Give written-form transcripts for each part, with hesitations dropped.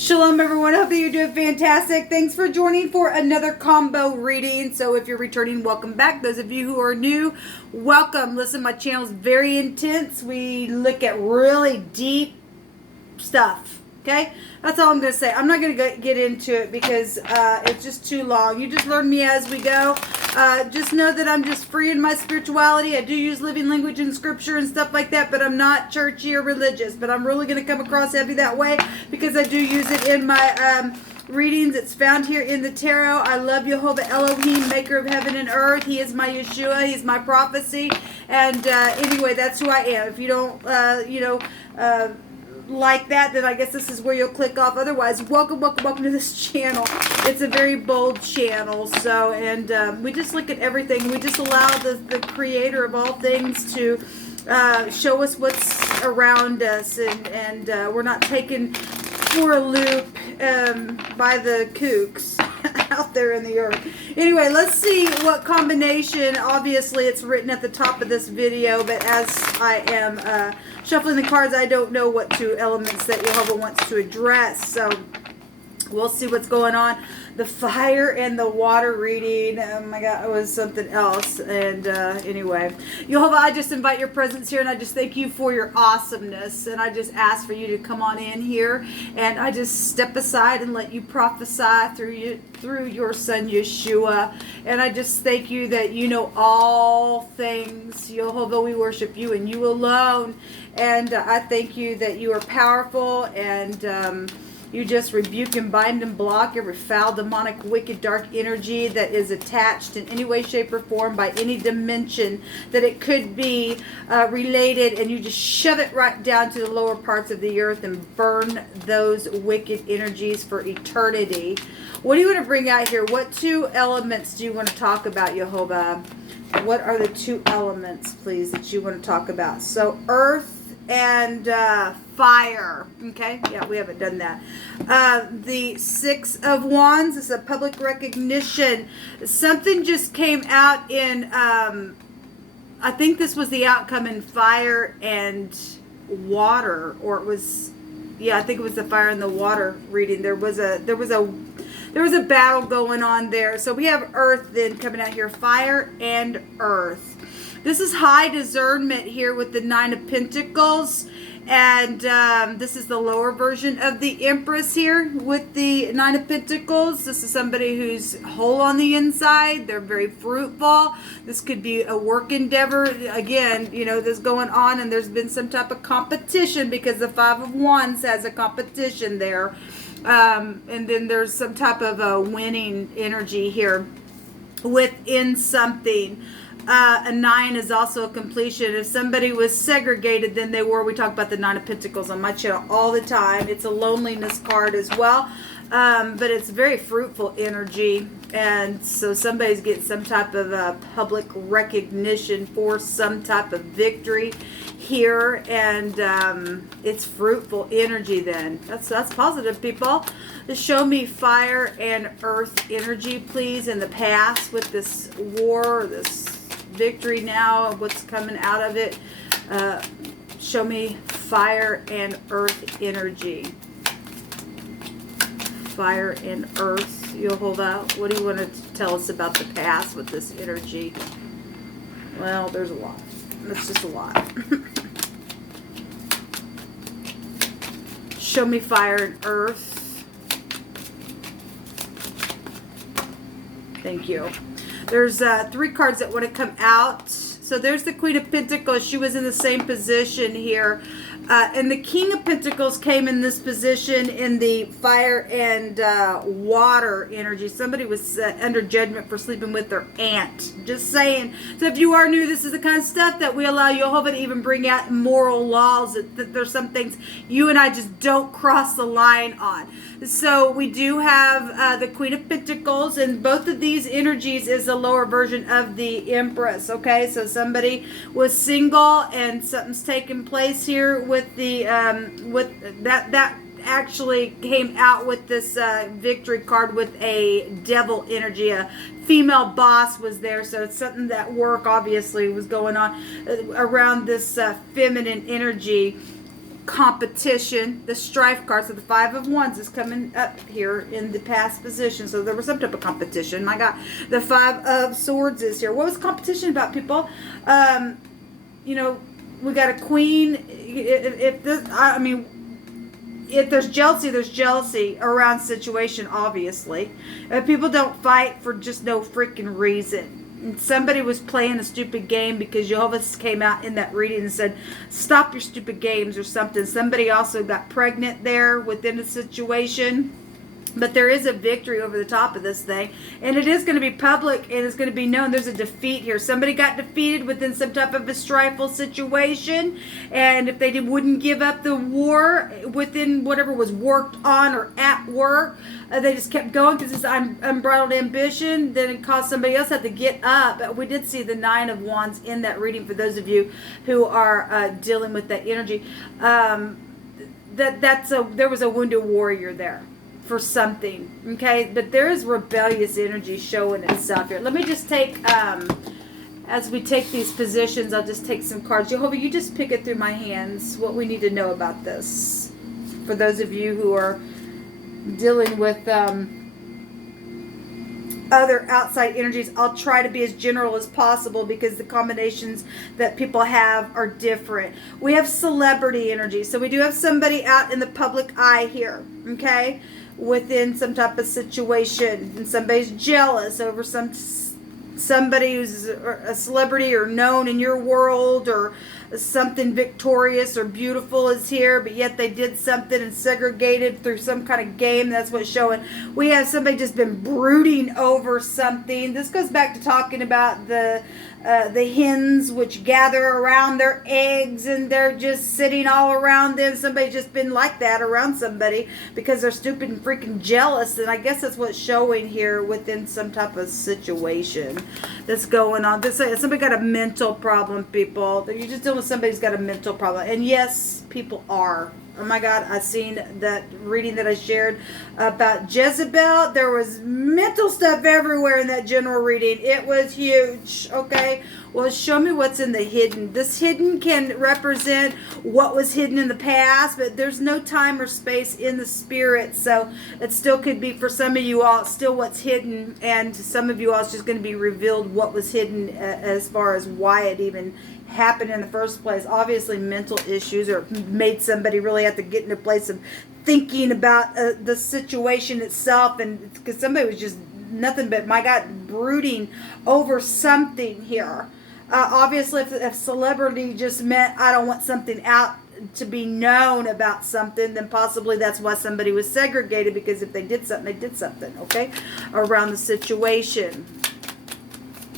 Shalom everyone, hope that you're doing fantastic. Thanks for joining for another combo reading. So if you're returning, welcome back. Those of you who are new, welcome. Listen, my channel is very intense. We look at really deep stuff. Okay, that's all I'm going to say. I'm not going to get into it because it's just too long. You just learn me as we go. Just know that I'm just free in my spirituality. I do use living language and scripture and stuff like that, but I'm not churchy or religious. But I'm really going to come across heavy that way because I do use it in my readings. It's found here in the tarot. I love Jehovah Elohim, maker of heaven and earth. He is my Yeshua. He's my prophecy. And anyway, that's who I am. If you don't, like that, then I guess this is where you'll click off. Otherwise, welcome to this channel. It's a very bold channel. So, and we just look at everything. We just allow the creator of all things to show us what's around us, and we're not taken for a loop by the kooks out there in the earth. Anyway, let's see what combination. Obviously, it's written at the top of this video, but as I am shuffling the cards, I don't know what two elements that Jehovah wants to address. So we'll see what's going on. The fire and the water reading. Oh my God, it was something else. And anyway, Jehovah, I just invite your presence here, and I just thank you for your awesomeness. And I just ask for you to come on in here, and I just step aside and let you prophesy through your son Yeshua. And I just thank you that you know all things. Jehovah, we worship you and you alone. And I thank you that you are powerful, and you just rebuke and bind and block every foul, demonic, wicked, dark energy that is attached in any way, shape, or form by any dimension that it could be related, and you just shove it right down to the lower parts of the earth and burn those wicked energies for eternity. What do you want to bring out here? What two elements do you want to talk about, Jehovah? What are the two elements, please, that you want to talk about? So, earth and fire. Okay, yeah, we haven't done that. The Six of Wands is a public recognition. Something just came out in I think this was the outcome in fire and water, or it was, yeah, I think it was the fire and the water reading. There was a battle going on there. So we have earth then coming out here, fire and earth. This is high discernment here with the Nine of Pentacles. And this is the lower version of the Empress here with the Nine of Pentacles. This is somebody who's whole on the inside. They're very fruitful. This could be a work endeavor. Again, you know, this going on, and there's been some type of competition because the Five of Wands has a competition there. And then there's some type of a winning energy here within something. A nine is also a completion. If somebody was segregated, then they were. We talk about the Nine of Pentacles on my channel all the time. It's a loneliness card as well. But it's very fruitful energy. And so somebody's getting some type of public recognition for some type of victory here. And it's fruitful energy then. That's positive, people. Just show me fire and earth energy, please, in the past with this war, this victory now, what's coming out of it. Show me fire and earth energy. Fire and earth, Jehovah. What do you want to tell us about the past with this energy? Well, there's a lot. That's just a lot. Show me fire and earth. Thank you. There's three cards that want to come out. So there's the Queen of Pentacles. She was in the same position here. And the King of Pentacles came in this position in the fire and water energy. Somebody was under judgment for sleeping with their aunt. Just saying. So if you are new, this is the kind of stuff that we allow Jehovah to even bring out moral laws. That there's some things you and I just don't cross the line on. So we do have the Queen of Pentacles, and both of these energies is the lower version of the Empress. Okay, so somebody was single and something's taking place here with the with that actually came out with this victory card with a devil energy. A female boss was there, so it's something that work obviously was going on around this feminine energy. competition, the strife card. So the Five of Wands is coming up here in the past position. So there was some type of competition. My God, the Five of Swords is here. What was competition about, people? You know, we got a queen. If there's jealousy around situation, obviously. People don't fight for just no freaking reason. And somebody was playing a stupid game because Jehovah came out in that reading and said, stop your stupid games or something. Somebody also got pregnant there within the situation. But there is a victory over the top of this thing. And it is going to be public and it's going to be known. There's a defeat here. Somebody got defeated within some type of a strifeful situation. And if they wouldn't give up the war within whatever was worked on or at work, they just kept going because it's unbridled ambition. Then it caused somebody else had to get up. But we did see the Nine of Wands in that reading for those of you who are dealing with that energy. There was a wounded warrior there for something, okay? But there is rebellious energy showing itself here. Let me just take, as we take these positions, I'll just take some cards. Jehovah, you just pick it through my hands, what we need to know about this. For those of you who are dealing with other outside energies, I'll try to be as general as possible because the combinations that people have are different. We have celebrity energy. So we do have somebody out in the public eye here, okay? Within some type of situation, and somebody's jealous over somebody who's a celebrity or known in your world, or something victorious or beautiful is here, but yet they did something and segregated through some kind of game. That's what's showing. We have somebody just been brooding over something. This goes back to talking about the hens which gather around their eggs and they're just sitting all around them. Somebody's just been like that around somebody because they're stupid and freaking jealous. And I guess that's what's showing here within some type of situation that's going on. Somebody got a mental problem, people. You're just dealing with somebody who's got a mental problem. And yes, people are. Oh my God, I seen that reading that I shared about Jezebel. There was mental stuff everywhere in that general reading. It was huge, okay? Well, show me what's in the hidden. This hidden can represent what was hidden in the past, but there's no time or space in the spirit. So it still could be, for some of you all, still what's hidden. And some of you all, it's just going to be revealed what was hidden as far as why it even happened in the first place. Obviously mental issues, or made somebody really have to get in a place of thinking about the situation itself, and because somebody was just nothing but, my God, brooding over something here. Obviously if celebrity just meant I don't want something out to be known about something, then possibly that's why somebody was segregated, because if they did something, they did something, okay, around the situation.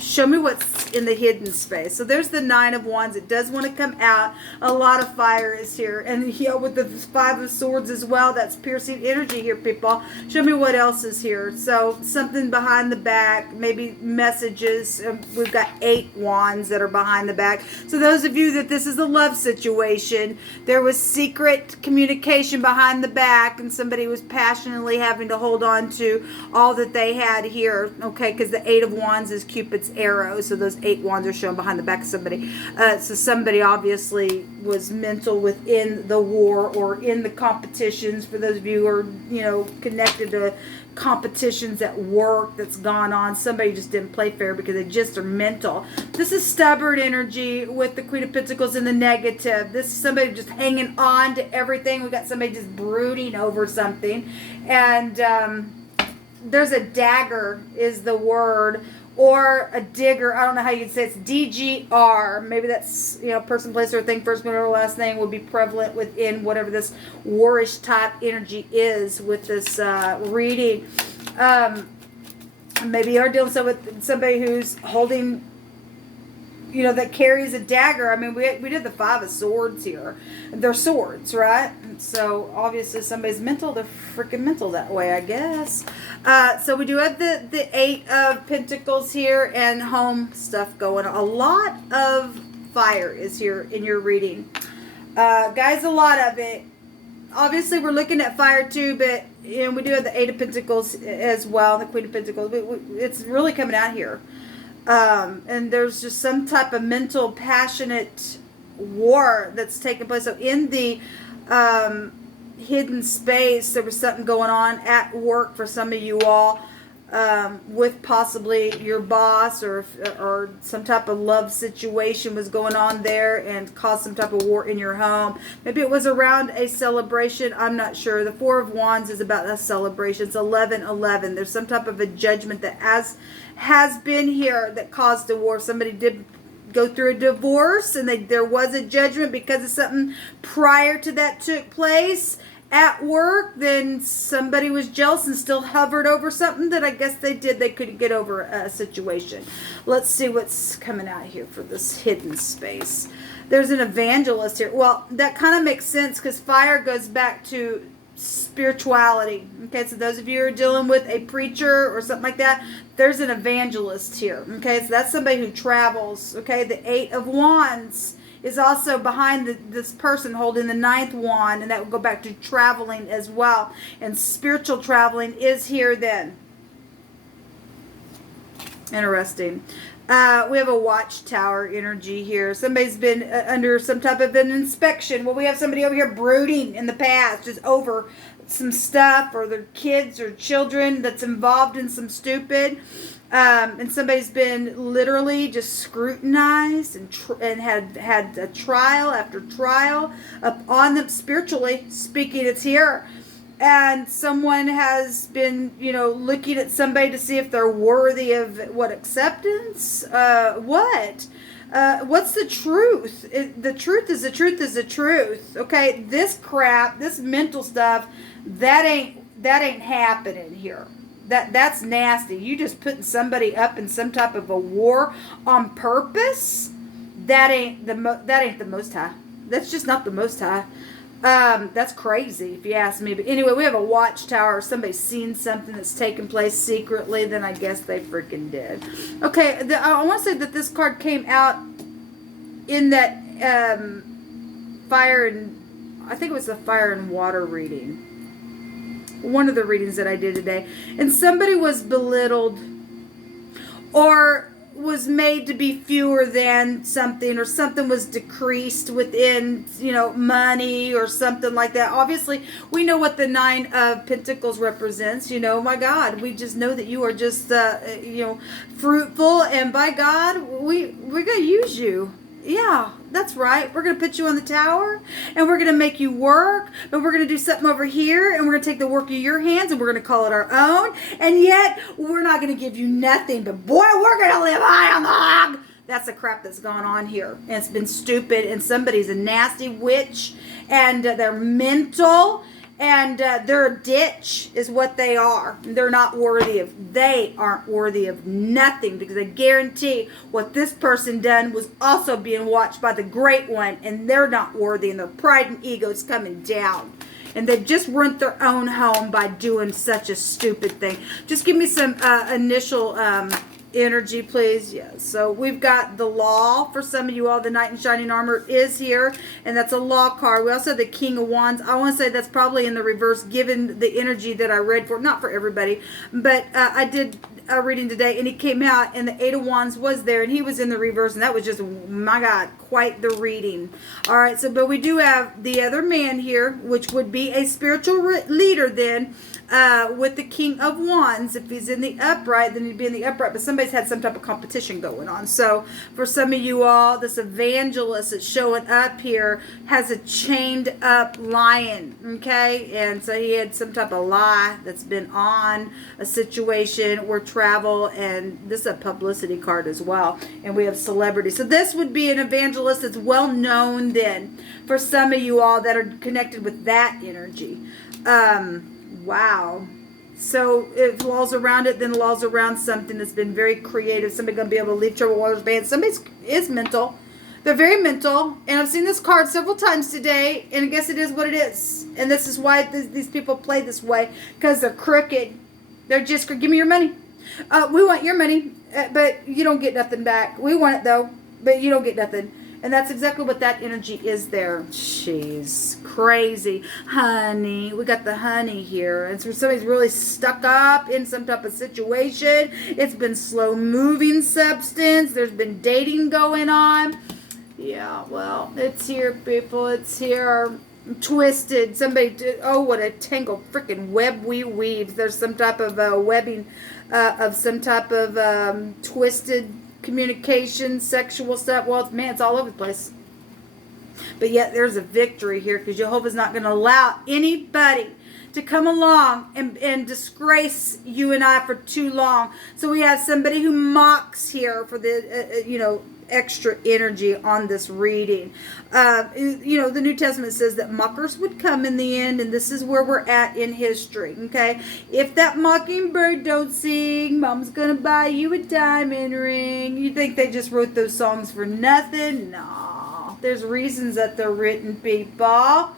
Show me what's in the hidden space. So there's the Nine of Wands. It does want to come out. A lot of fire is here. And with the Five of Swords as well, that's piercing energy here, people. Show me what else is here. So something behind the back, maybe messages. We've got 8 wands that are behind the back. So those of you that this is a love situation, there was secret communication behind the back, and somebody was passionately having to hold on to all that they had here, okay, because the 8 of Wands is Cupid's arrow. So those 8 wands are shown behind the back of somebody. So somebody obviously was mental within the war or in the competitions. For those of you who are, connected to competitions at work that's gone on, somebody just didn't play fair because they just are mental. This is stubborn energy with the Queen of Pentacles in the negative. This is somebody just hanging on to everything. We got somebody just brooding over something. And there's a dagger is the word, or a digger. I don't know how you'd say it. It's DGR. Maybe that's, person, place, or thing, first, middle, or last name would be prevalent within whatever this warish type energy is with this reading. Maybe you're dealing with somebody who's holding, that carries a dagger. I mean, we did the Five of Swords here. They're swords, right? So obviously somebody's mental. They're freaking mental that way, I guess. So we do have the 8 of Pentacles here and home stuff going on. A lot of fire is here in your reading. Guys, a lot of it. Obviously we're looking at fire too, but we do have the 8 of Pentacles as well, the Queen of Pentacles. It's really coming out here. And there's just some type of mental, passionate war that's taking place. So in the hidden space. There was something going on at work for some of you all, with possibly your boss, or some type of love situation was going on there and caused some type of war in your home. Maybe it was around a celebration. I'm not sure. The Four of Wands is about a celebration. It's 11/11. There's some type of a judgment that has been here that caused a war. Somebody did go through a divorce, and there was a judgment because of something prior to that took place at work. Then somebody was jealous and still hovered over something that I guess they couldn't get over a situation. Let's see what's coming out here for this hidden space. There's an evangelist here. Well, that kind of makes sense because fire goes back to spirituality. Okay, so those of you who are dealing with a preacher or something like that, there's an evangelist here. Okay, so that's somebody who travels. Okay, the Eight of Wands is also behind this person holding the ninth wand, and that will go back to traveling as well. And spiritual traveling is here then. Interesting. We have a watchtower energy here. Somebody's been under some type of an inspection. Well, we have somebody over here brooding in the past, just over some stuff, or their kids or children that's involved in some stupid. And somebody's been literally just scrutinized and had a trial after trial up on them spiritually speaking. It's here. And someone has been, looking at somebody to see if they're worthy of acceptance? What's the truth? The truth is the truth is the truth. Okay, this crap, this mental stuff, that ain't happening here. That's nasty. You just putting somebody up in some type of a war on purpose. That ain't the Most High. That's just not the Most High. That's crazy if you ask me. But anyway, we have a watchtower. Or somebody's seen something that's taken place secretly. Then I guess they freaking did. Okay, I want to say that this card came out in that fire and I think it was the fire and water reading. One of the readings that I did today, and somebody was belittled or was made to be fewer than something, or something was decreased within, money or something like that. Obviously, we know what the Nine of Pentacles represents. My God, we just know that you are just, fruitful, and by God, we're going to use you. Yeah, that's right. We're going to put you on the tower, and we're going to make you work, but we're going to do something over here, and we're going to take the work of your hands, and we're going to call it our own, and yet we're not going to give you nothing, but boy, we're going to live high on the hog. That's the crap that's gone on here, and it's been stupid, and somebody's a nasty witch, and they're mental, and they're a ditch is what they are. They aren't worthy of nothing, because I guarantee what this person done was also being watched by the Great One, and they're not worthy, and their pride and ego is coming down. And they've just ruined their own home by doing such a stupid thing. Just give me some initial energy, please. Yes. So we've got the Law for some of you all. The Knight in Shining Armor is here, and that's a Law card. We also have the King of Wands. I want to say that's probably in the reverse, given the energy that I read for. Not for everybody, but I did a reading today, and he came out, and the Eight of Wands was there, and he was in the reverse, and that was just, my God, quite the reading. All right. So, but we do have the other man here, which would be a spiritual leader then. With the King of Wands, if he's in the upright, then he'd be in the upright, but somebody's had some type of competition going on. So for some of you all, this evangelist that's showing up here has a chained up lion, okay? And so he had some type of lie that's been on a situation or travel, and this is a publicity card as well. And we have celebrity. So this would be an evangelist that's well known then for some of you all that are connected with that energy. Wow. So if laws around it, then laws around something that's been very creative. Somebody going to be able to leave troubled waters banned. Somebody is mental. They're very mental. And I've seen this card several times today. And I guess it is what it is. And this is why these people play this way. Because they're crooked. They're just, give me your money. We want your money. But you don't get nothing back. We want it though. But you don't get nothing. And that's exactly what that energy is there. Jeez, crazy. Honey. We got the honey here. And so somebody's really stuck up in some type of situation. It's been slow moving substance. There's been dating going on. Yeah, well, it's here, people. It's here. twisted. Somebody did, oh, what a tangled freaking web we weave. There's some type of webbing of some type of twisted communication, sexual stuff. Well, man, it's all over the place. But yet there's a victory here, because Jehovah's not going to allow anybody to come along and disgrace you and I for too long. So we have somebody who mocks here for the, extra energy on this reading. The New Testament says that mockers would come in the end, and this is where we're at in history, okay? If that mockingbird don't sing, mom's gonna buy you a diamond ring. You think they just wrote those songs for nothing? No. There's reasons that they're written, people.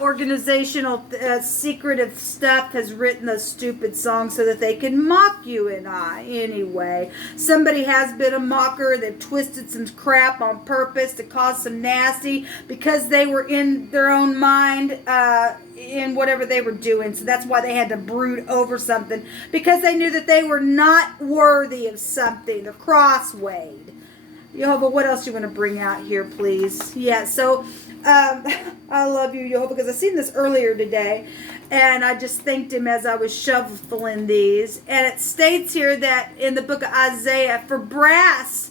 Organizational secretive stuff has written those stupid songs so that they can mock you and I anyway. Somebody has been a mocker. They've twisted some crap on purpose to cause some nasty because they were in their own mind in whatever they were doing. So that's why they had to brood over something, because they knew that they were not worthy of something. They're cross-weighed. Jehovah, what else you want to bring out here, please? Yeah, so I love you, Jehovah, because I seen this earlier today, and I just thanked him as I was shuffling these. And it states here that in the book of Isaiah, for brass,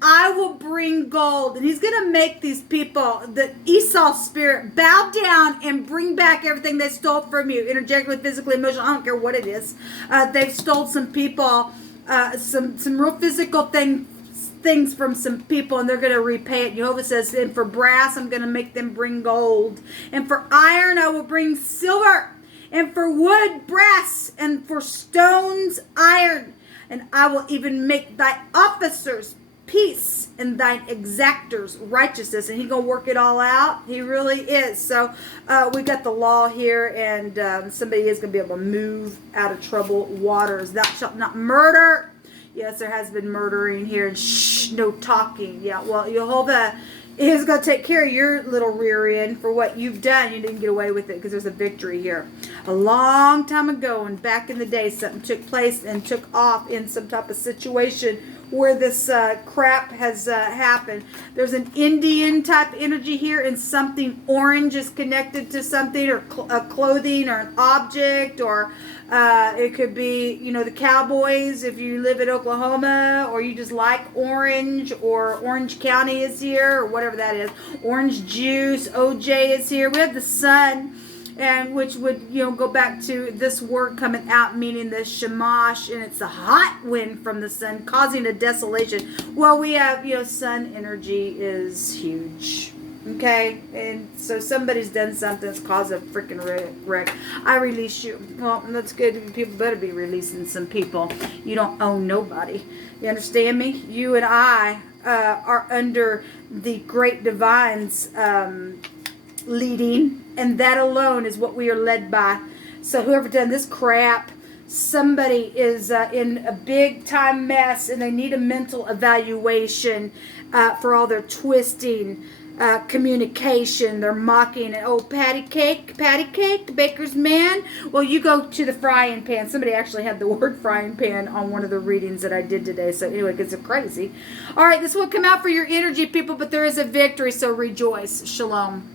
I will bring gold. And he's going to make these people, the Esau spirit, bow down and bring back everything they stole from you, energetically, physically, emotionally. I don't care what it is. They've stole some people, some real physical things from some people, and they're going to repay it. Jehovah says, and for brass, I'm going to make them bring gold. And for iron, I will bring silver. And for wood, brass. And for stones, iron. And I will even make thy officers peace and thine exactors righteousness. And he's going to work it all out. He really is. So we got the law here, and somebody is going to be able to move out of troubled waters. Thou shalt not murder. Yes, there has been murdering here, and shh, no talking. Yeah, well, Jehovah is going to take care of your little rear end for what you've done. You didn't get away with it, because there's a victory here. A long time ago, and back in the day, something took place and took off in some type of situation where this crap has happened. There's an Indian type energy here, and something orange is connected to something, or clothing, or an object, or it could be, the Cowboys if you live in Oklahoma, or you just like orange, or Orange County is here, or whatever that is. Orange juice, OJ is here. We have the sun, and which would, go back to this word coming out, meaning the shamash, and it's the hot wind from the sun causing a desolation. Well, we have, sun energy is huge. Okay, and so somebody's done something that's caused a freaking wreck. I release you. Well, that's good. People better be releasing some people. You don't own nobody. You understand me? You and I are under the great divine's leading, and that alone is what we are led by. So whoever done this crap, somebody is in a big time mess, and they need a mental evaluation for all their twisting, communication, they're mocking, and patty cake, the baker's man. Well, you go to the frying pan. Somebody actually had the word frying pan on one of the readings that I did today. So anyway, because it's crazy. All right, this will come out for your energy, people, but there is a victory, so rejoice. Shalom.